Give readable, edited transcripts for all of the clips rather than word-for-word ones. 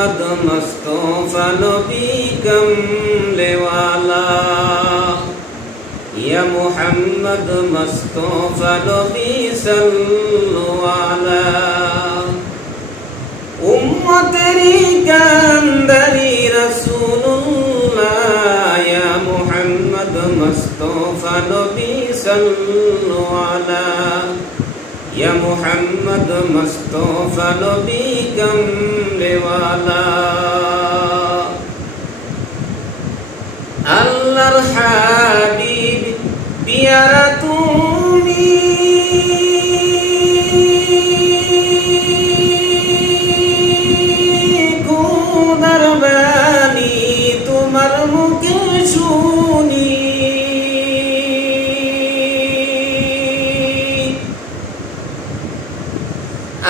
मुहम्मद मुस्तफा नबी कमले वाला या मुहम्मद मुस्तफा नबी सल्लल्लाहु अला उम्मतेरी कांदरी रसूलुल्लाह या मुहम्मद मुस्तफा नबी सल्लल्लाहु अला या मुहम्मद मुस्तफा नबी कमले वाला अल्लाहर हबीब प्यारा তুমি খোদার বাণী তোমার মুখে শুনি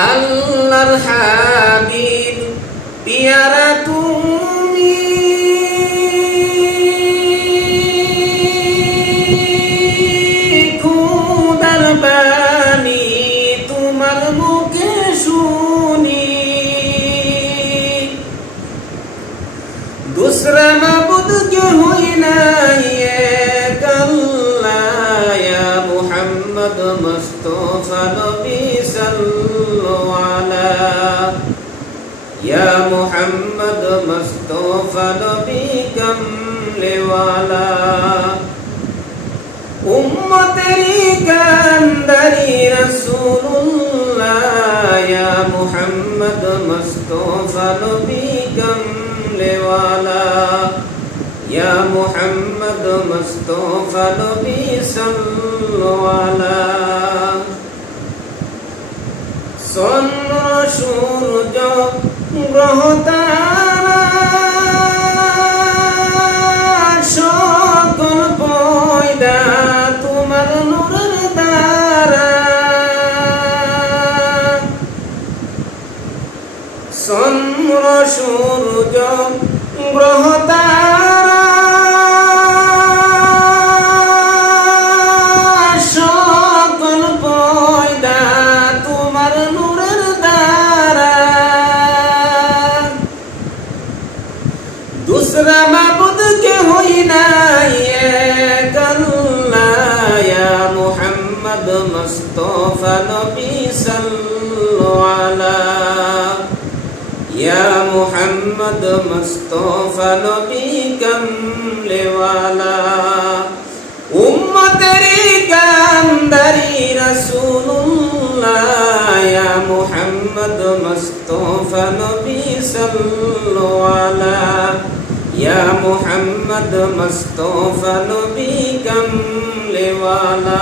আল্লাহর হাবিব প্যারা তুমি খোদার বাণী তোমার মুখে শুনি दूसरा माबूद के हुई नहीं एक अल्लाह या मुहम्मद मुस्तफा नबी सल्लल्लाहु अला या मुहम्मद मुस्तफा नबी कमले वाला उम्मतेरी कांदरी रसूलुल्लाह या मुहम्मद मुस्तफा नबी कमले वाला या मुहम्मद मुस्तफा नबी सल्लल्लाहु अला चंद्र सूरज ग्रह तारा সকল পয়দা তোমার নূরের দ্বারা চন্দ্র সূর্য গ্রহ তারা সকল পয়দা তোমার নূরের দ্বারা दूसरा माबूद के हुई नहीं एक अल्लाह या मुहम्मद मुस्तफा नबी सल्लल्लाहु अला या मुहम्मद मुस्तफा नबी कमले वाला उम्मतेरी कांदरी रसूलुल्लाह या मुहम्मद मुस्तफा नबी सल्लल्लाहु अला या मुहम्मद मुस्तफा नबी कमले वाला